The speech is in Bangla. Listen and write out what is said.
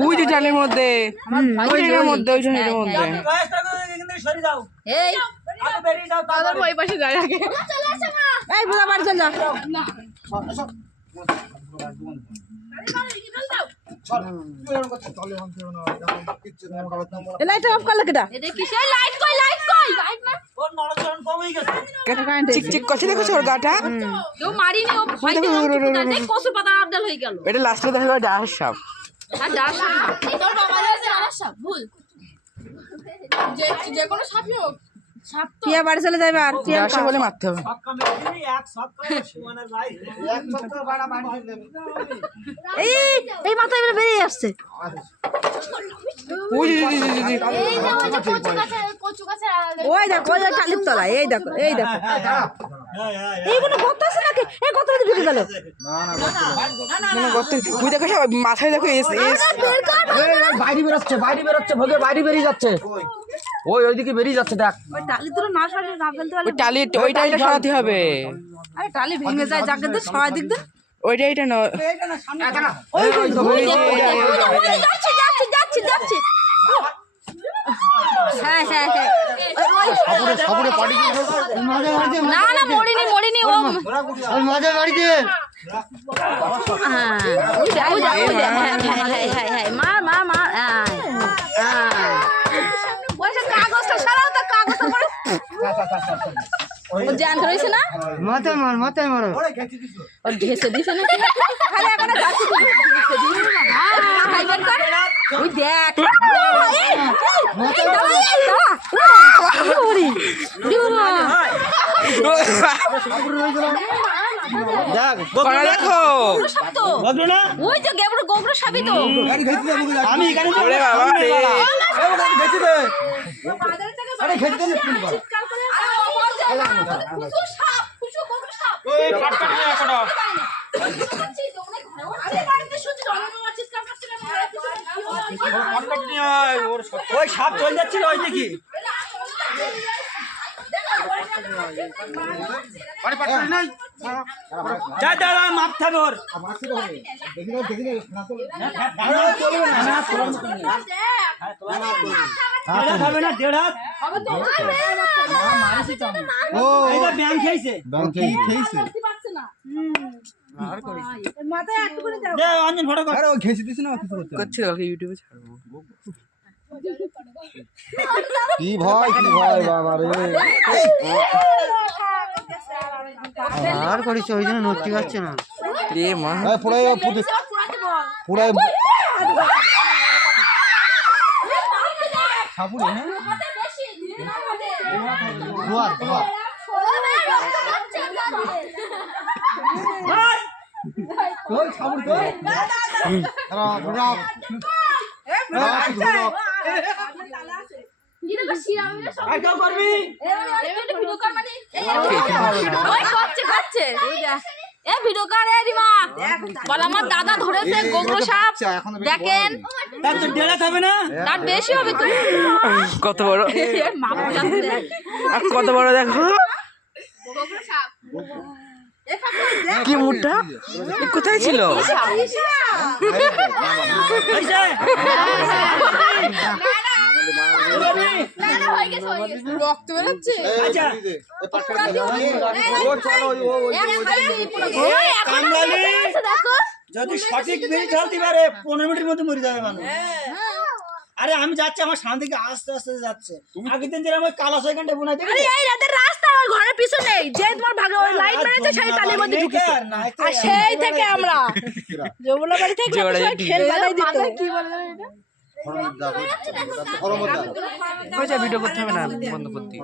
ওই যে টালির মধ্যে ওই জায়গার মধ্যে ওই জনের মধ্যে ওই পাশে যায় আগে এই বুড়া বাড়ি চল যা লাইট অফ করলে কেটা লাইট কই লাইট কই চিক চিক করছে দেখো ওর গাটা কেউ মারিনি ও ভয়তে দেখ কসুর পাতা আবদাল হয়ে গেল এটা লাস্টে দেখা গেল ডাস সাপ আর ডাস সাপ না তোর বাবা আছে ডাস সাপ ভুল যে কোনো সাপই হোক সাপ তো টিয়া বাড়ি চলে যাবে আর টিয়া ডাস বলে মারতে হবে এই মাথা এবারে বেরিয়ে আসছে ওই যে ওই দেখো ওই টালির তলা এই দেখো এইগুলো গর্ত আছে নাকি এই গর্ত ঢুকে গেল মানে গর্ত ওই দেখো সব মাথায় দেখো এস বাইরে বেরোচ্ছে ভোগে বাইরে বেরিয়ে যাচ্ছে ওইদিকে বেরিয়ে যাচ্ছে দেখ ওই টালি তো না সরাতে না ফেলতে পারলে ওই টালি ওই টালিটা সরাতে হবে আরে টালি ভেঙে যায় জায়গা দিয়ে সরাই দিক দে ওইটা এটা না ওই যাচ্ছে হ্যাঁ সাপুরে পাড়ি না মরিনি ও মাঝে বাড়িতে হ্যাঁ মার কাগজটা সারাও তো কাগজটা পড়ে ও জান ধরেছে না মাথায় মারো ও ঘেসে দিছে না খালি এখন গাছে হাইবার কর ওই দেখ দেখো ওই যে গোবর সাবি তো আমি এখানে ওরে বাবা রে ওই সাপ চলে যাচ্ছিল ওই দেখি মাপতে হবে ওর ব্যায়াম খেয়েছে করছিল ইউটিউবে ছাড়বো কি ভয় বাবা রে আর করিস ওই জন্য নড়তে পারছে না এ মা পুরাই সাপুরে আমার দাদা ধরেছে গোবর সাপ দেখেন তার বেশি হবে তো কত বড় কত বড় দেখো কি মুঠটা কোথায় ছিল রক্ত বেরোচ্ছে যদি সঠিক মিনিট ঢালতে পারে 15 মিনিটের মধ্যে মরে যাবে মানুষ আরে আমি যাচ্ছি আমার সামনে থেকে আস্তে আস্তে যাচ্ছে আগের দিন যেরকম ওই কালা সৈকানটা বোনাই দেবে এই রাতের রাস্তা ওই ঘরের পিছনে যে তোমার ভাগে ওই লাইট মেরেছে সেই তালের মধ্যে ঢুকেছে আর সেই থেকে আমরা জবলা বাড়ি থেকে খেল বানাই দিত কি বলে এটা ভিডিও করতে হবে না বন্ধ করতে